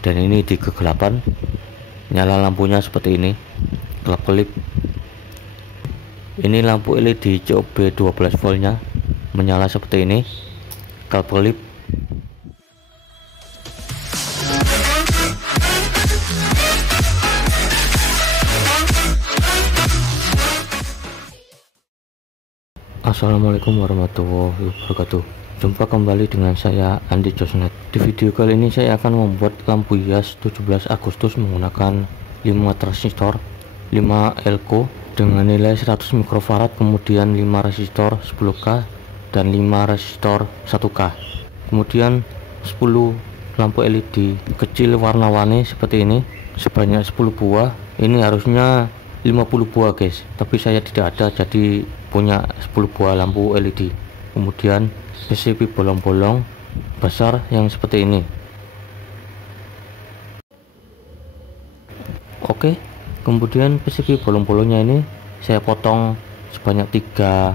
dan ini di kegelapan. Nyala lampunya seperti ini, kelap-kelip. Ini lampu LED COB 12 voltnya menyala seperti ini, kelap-kelip. Assalamualaikum warahmatullahi wabarakatuh. Jumpa kembali dengan saya Andi Josnet. Di video kali ini saya akan membuat lampu hias 17 Agustus menggunakan 5 transistor, 5 elko dengan nilai 100 mikrofarad, kemudian 5 resistor 10K dan 5 resistor 1K. Kemudian 10 lampu LED kecil warna-warni seperti ini sebanyak 10 buah. Ini harusnya 50 buah guys, tapi saya tidak ada, jadi punya 10 buah lampu LED. Kemudian PCB bolong-bolong besar yang seperti ini. Oke, kemudian PCB bolong-bolongnya ini saya potong sebanyak 3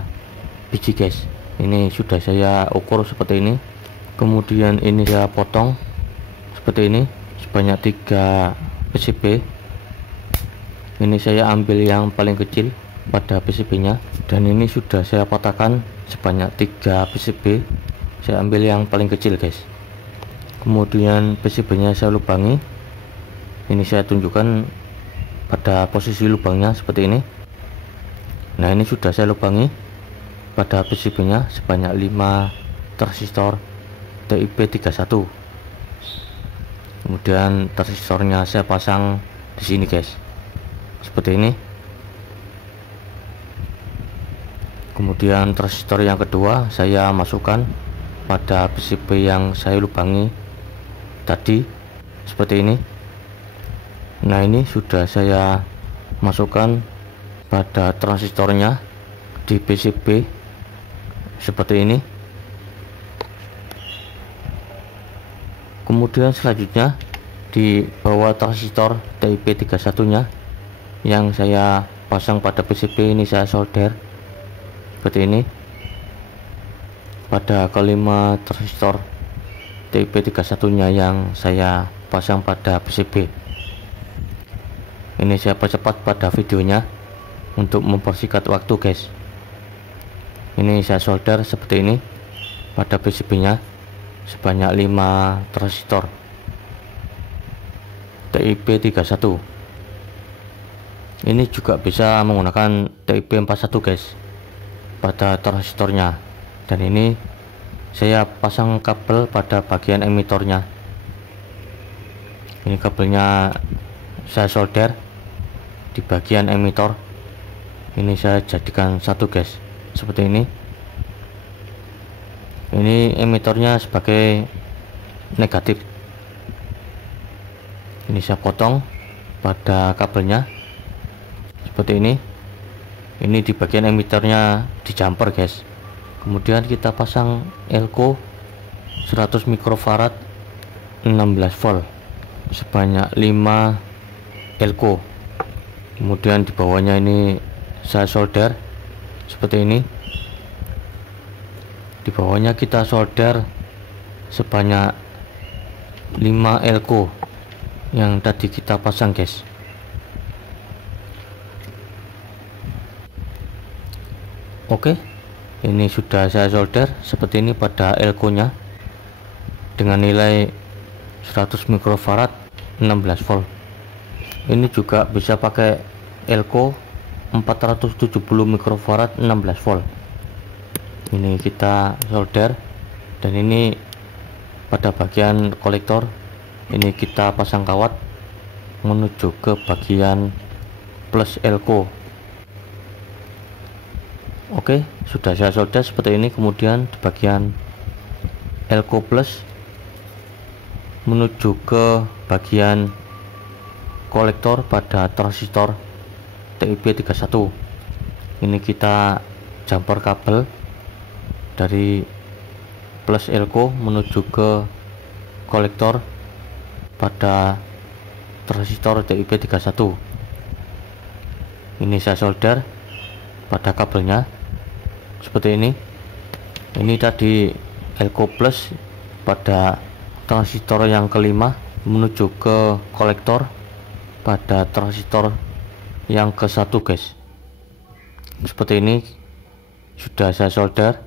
biji guys. Ini sudah saya ukur seperti ini. Kemudian ini saya potong seperti ini sebanyak 3 PCB. Ini saya ambil yang paling kecil pada PCB nya, dan ini sudah saya patahkan sebanyak 3 PCB. Saya ambil yang paling kecil guys. Kemudian PCB nya saya lubangi. Ini saya tunjukkan pada posisi lubangnya seperti ini. Nah, ini sudah saya lubangi pada PCB nya sebanyak 5 transistor TIP31. Kemudian transistornya saya pasang di sini guys, seperti ini. Kemudian transistor yang kedua saya masukkan pada PCB yang saya lubangi tadi, seperti ini. Nah, ini sudah saya masukkan pada transistornya di PCB seperti ini. Kemudian selanjutnya di bawah transistor TIP31 nya yang saya pasang pada PCB ini saya solder seperti ini pada kelima transistor TIP31 nya yang saya pasang pada PCB. Ini saya percepat pada videonya untuk mempersingkat waktu guys. Ini saya solder seperti ini pada PCB nya sebanyak 5 transistor TIP31. Ini juga bisa menggunakan TIP41 guys pada transistornya. Dan ini saya pasang kabel pada bagian emitornya. Ini kabelnya saya solder di bagian emitor. Ini saya jadikan satu guys, seperti ini. Ini emitornya sebagai negatif. Ini saya potong pada kabelnya seperti ini. Ini di bagian emitornya di jumper guys. Kemudian kita pasang elko 100 mikrofarad 16 volt sebanyak 5 elko. Kemudian di bawahnya ini saya solder seperti ini. Di bawahnya kita solder sebanyak 5 elko yang tadi kita pasang guys. Oke, ini sudah saya solder seperti ini pada elko nya dengan nilai 100 mikrofarad 16 volt. Ini juga bisa pakai elko 470 mikrofarad 16 volt. Ini kita solder, dan ini pada bagian kolektor ini kita pasang kawat menuju ke bagian plus elko. Oke, sudah saya solder seperti ini. Kemudian di bagian elko plus menuju ke bagian kolektor pada transistor TIP31. Ini kita jumper kabel dari plus elko menuju ke kolektor pada transistor TIP31. Ini saya solder pada kabelnya seperti ini. Ini tadi elko plus pada transistor yang kelima menuju ke kolektor pada transistor yang ke satu guys. Seperti ini sudah saya solder.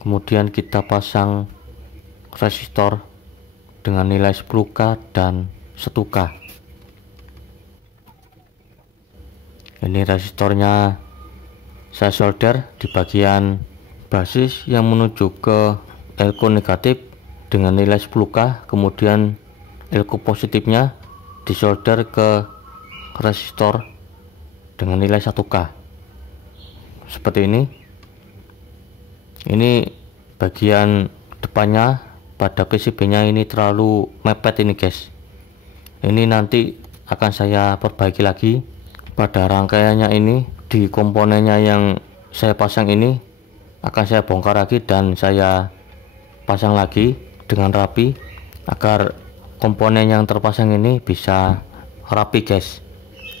Kemudian kita pasang resistor dengan nilai 10K dan 1K. Ini resistornya saya solder di bagian basis yang menuju ke elko negatif dengan nilai 10K, kemudian elko positifnya disolder ke resistor dengan nilai 1K. Seperti ini. Ini bagian depannya pada PCB-nya ini terlalu mepet ini guys. Ini nanti akan saya perbaiki lagi pada rangkaiannya ini. Di komponennya yang saya pasang ini akan saya bongkar lagi dan saya pasang lagi dengan rapi agar komponen yang terpasang ini bisa rapi guys.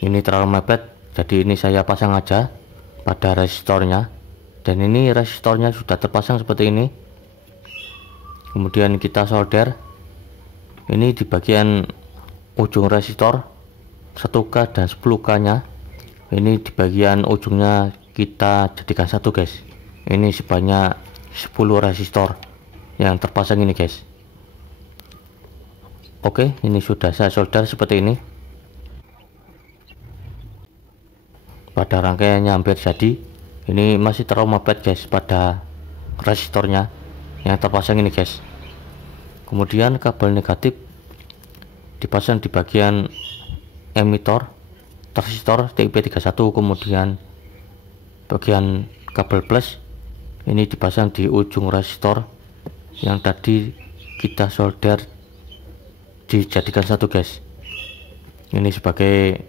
Ini terlalu mepet, jadi ini saya pasang aja pada resistornya, dan ini resistornya sudah terpasang seperti ini. Kemudian kita solder ini di bagian ujung resistor 1K dan 10K nya. Ini di bagian ujungnya kita jadikan satu guys. Ini sebanyak 10 resistor yang terpasang ini guys. Oke, ini sudah saya solder seperti ini. Pada rangkaiannya hampir jadi. Ini masih terlalu mepet guys pada resistornya yang terpasang ini guys. Kemudian kabel negatif dipasang di bagian emitor transistor TIP31, kemudian bagian kabel plus ini dipasang di ujung resistor yang tadi kita solder dijadikan satu guys. Ini sebagai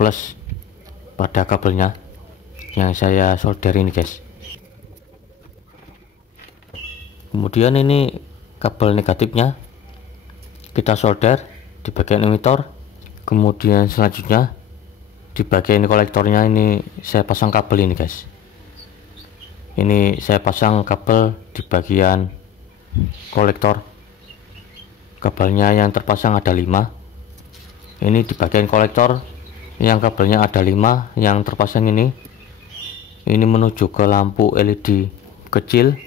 plus pada kabelnya yang saya solder ini guys. Kemudian ini kabel negatifnya kita solder di bagian emitor. Kemudian selanjutnya di bagian kolektornya ini saya pasang kabel ini guys. Ini saya pasang kabel di bagian kolektor. Kabelnya yang terpasang ada 5. Ini di bagian kolektor yang kabelnya ada 5 yang terpasang ini menuju ke lampu LED kecil,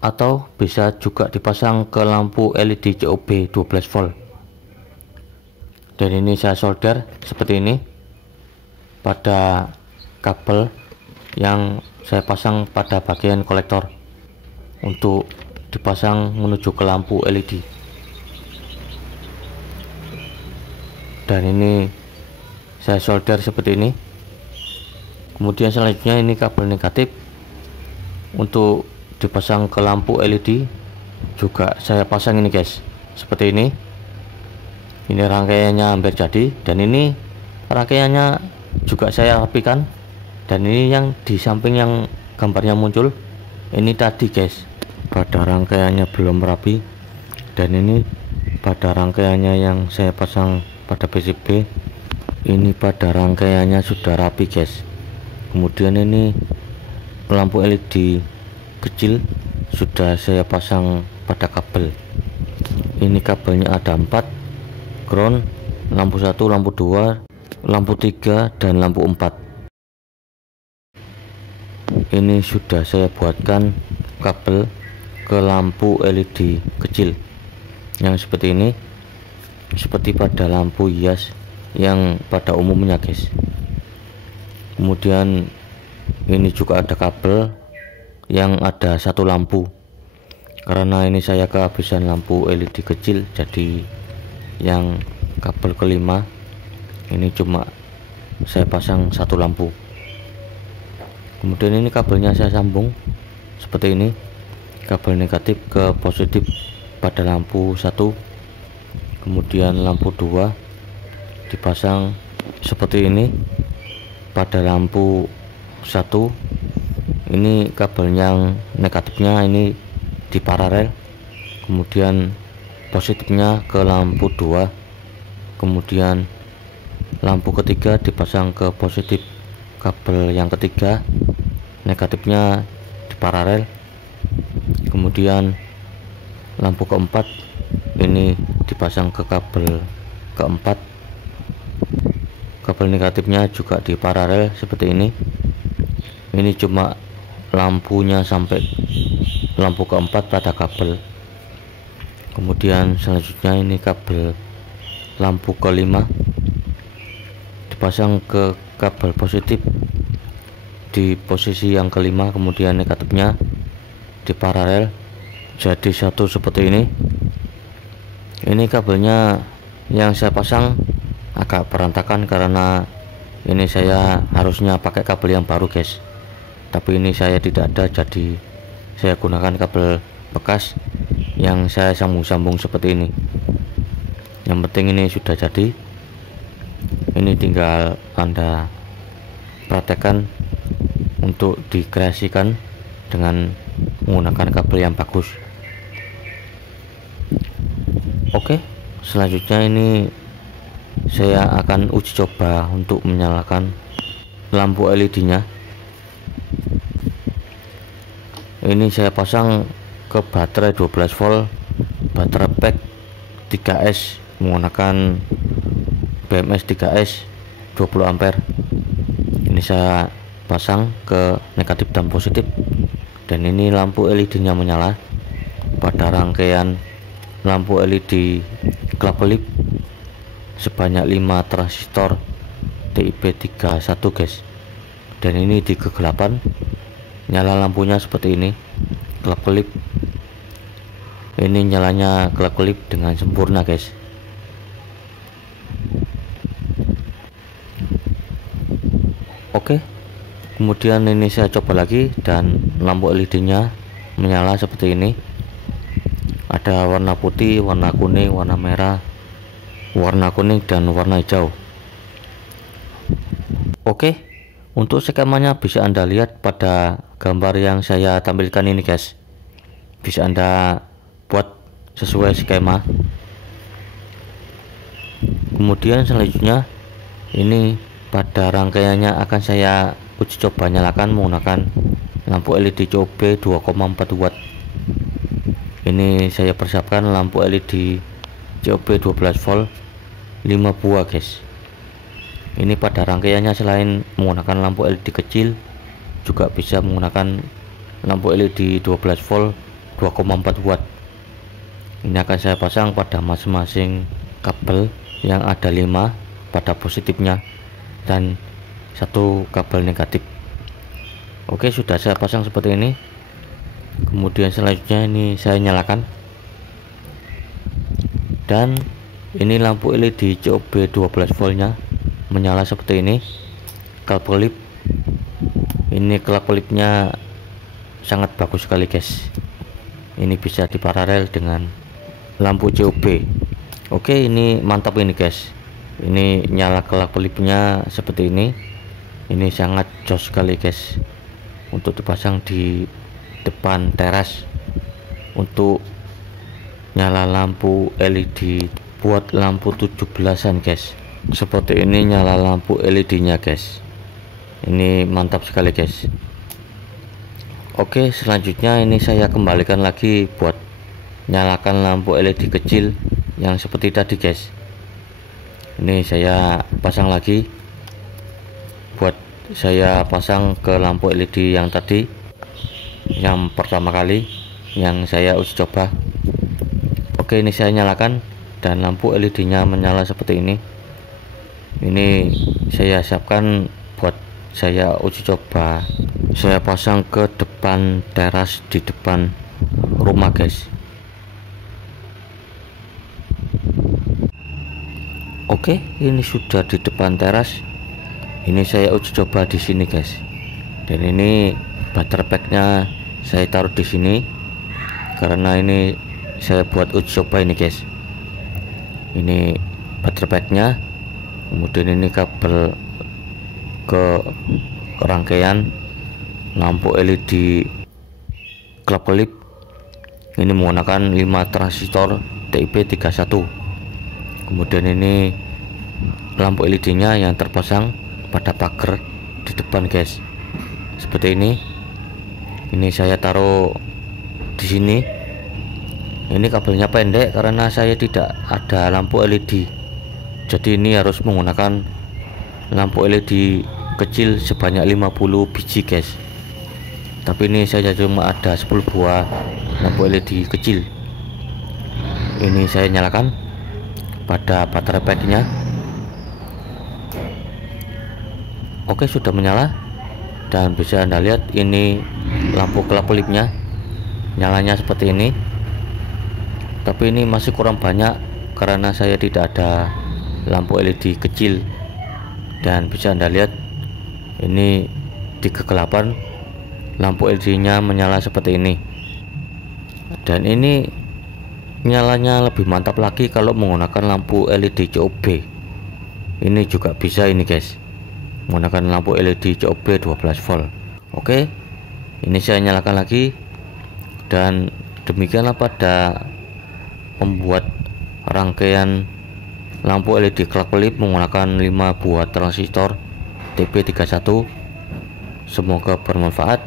atau bisa juga dipasang ke lampu LED COB 12 volt. Dan ini saya solder seperti ini pada kabel yang saya pasang pada bagian kolektor untuk dipasang menuju ke lampu LED. Dan ini saya solder seperti ini. Kemudian selanjutnya ini kabel negatif untuk dipasang ke lampu LED juga saya pasang ini guys, seperti ini. Ini rangkaiannya hampir jadi, dan ini rangkaiannya juga saya rapikan. Dan ini yang di samping yang gambarnya muncul ini tadi guys, pada rangkaiannya belum rapi, dan ini pada rangkaiannya yang saya pasang pada PCB ini pada rangkaiannya sudah rapi guys. Kemudian ini lampu LED kecil sudah saya pasang pada kabel. Ini kabelnya ada 4, ground, lampu 1, lampu 2, lampu 3, dan lampu 4. Ini sudah saya buatkan kabel ke lampu LED kecil yang seperti ini, seperti pada lampu hias yang pada umumnya guys. Kemudian ini juga ada kabel yang ada 1 lampu, karena ini saya kehabisan lampu LED kecil, jadi yang kabel kelima ini cuma saya pasang 1 lampu. Kemudian ini kabelnya saya sambung seperti ini, kabel negatif ke positif pada lampu 1, kemudian lampu 2 dipasang seperti ini pada lampu 1. Ini kabel yang negatifnya ini di paralel, kemudian positifnya ke lampu 2, kemudian lampu ketiga dipasang ke positif kabel yang ketiga, negatifnya di paralel, kemudian lampu keempat ini dipasang ke kabel keempat. Kabel negatifnya juga di paralel seperti ini. Ini cuma lampunya sampai lampu keempat pada kabel. Kemudian selanjutnya ini kabel lampu kelima dipasang ke kabel positif di posisi yang kelima, kemudian negatifnya di paralel jadi satu seperti ini. Ini kabelnya yang saya pasang agak berantakan karena ini saya harusnya pakai kabel yang baru guys, tapi ini saya tidak ada, jadi saya gunakan kabel bekas yang saya sambung-sambung seperti ini. Yang penting ini sudah jadi, ini tinggal Anda praktekkan untuk dikreasikan dengan menggunakan kabel yang bagus. Oke, selanjutnya ini saya akan uji coba untuk menyalakan lampu LED nya. Ini saya pasang ke baterai 12 volt baterai pack 3S menggunakan BMS 3S 20 ampere. Ini saya pasang ke negatif dan positif, dan ini lampu LED nya menyala pada rangkaian lampu LED klep kelip sebanyak 5 transistor TIP31 guys. Dan ini di kegelapan nyala lampunya seperti ini, klep kelip. Ini nyalanya klep kelip dengan sempurna guys. Oke, kemudian ini saya coba lagi dan lampu LED nya menyala seperti ini. Ada warna putih, warna kuning, warna merah, warna kuning, dan warna hijau. Oke, untuk skemanya bisa Anda lihat pada gambar yang saya tampilkan ini guys. Bisa Anda buat sesuai skema. Kemudian selanjutnya ini pada rangkaiannya akan saya uji coba nyalakan menggunakan lampu LED COB 2,4 watt. Ini saya persiapkan lampu LED COB 12 volt 5 buah guys. Ini pada rangkaiannya selain menggunakan lampu LED kecil, juga bisa menggunakan lampu LED 12 volt 2,4 watt. Ini akan saya pasang pada masing-masing kabel yang ada 5 pada positifnya dan satu kabel negatif. Oke, sudah saya pasang seperti ini. Kemudian selanjutnya ini saya nyalakan, dan ini lampu LED COB 12 voltnya menyala seperti ini. Klep kelip, ini klep kelipnya sangat bagus sekali guys. Ini bisa diparalel dengan lampu COB. Oke, ini mantap ini guys. Ini nyala klep kelipnya seperti ini. Ini sangat jos sekali guys untuk dipasang di depan teras untuk nyala lampu LED buat lampu 17-an guys. Seperti ini nyala lampu LED nya guys. Ini mantap sekali guys. Oke, selanjutnya ini saya kembalikan lagi buat nyalakan lampu LED kecil yang seperti tadi guys. Ini saya pasang lagi buat saya pasang ke lampu LED yang tadi, yang pertama kali yang saya uji coba. Oke, ini saya nyalakan dan lampu LED nya menyala seperti ini. Ini saya siapkan buat saya uji coba. Saya pasang ke depan teras di depan rumah guys. Oke, ini sudah di depan teras. Ini saya uji coba di sini guys. Dan ini baterai packnya saya taruh di sini karena ini saya buat uji coba ini guys. Ini baterai packnya, kemudian ini kabel ke rangkaian lampu LED klep kelip. Ini menggunakan 5 transistor TIP31. Kemudian ini lampu LED nya yang terpasang pada pagar di depan guys. Seperti ini. Ini saya taruh di sini Ini kabelnya pendek karena saya tidak ada lampu LED, jadi ini harus menggunakan lampu LED kecil sebanyak 50 biji guys. Tapi ini saya cuma ada 10 buah lampu LED kecil. Ini saya nyalakan pada baterai packnya. Oke, sudah menyala, dan bisa Anda lihat ini lampu kelap-kelipnya nyalanya seperti ini. Tapi ini masih kurang banyak karena saya tidak ada lampu LED kecil, dan bisa Anda lihat ini di kegelapan lampu LED nya menyala seperti ini. Dan ini nyalanya lebih mantap lagi kalau menggunakan lampu LED COB. Ini juga bisa ini guys, menggunakan lampu LED COB 12 volt. Oke, ini saya nyalakan lagi, dan demikianlah pada membuat rangkaian lampu LED kelap-kelip menggunakan 5 buah transistor TP31. Semoga bermanfaat.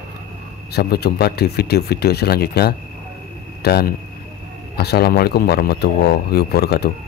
Sampai jumpa di video-video selanjutnya, dan assalamualaikum warahmatullahi wabarakatuh.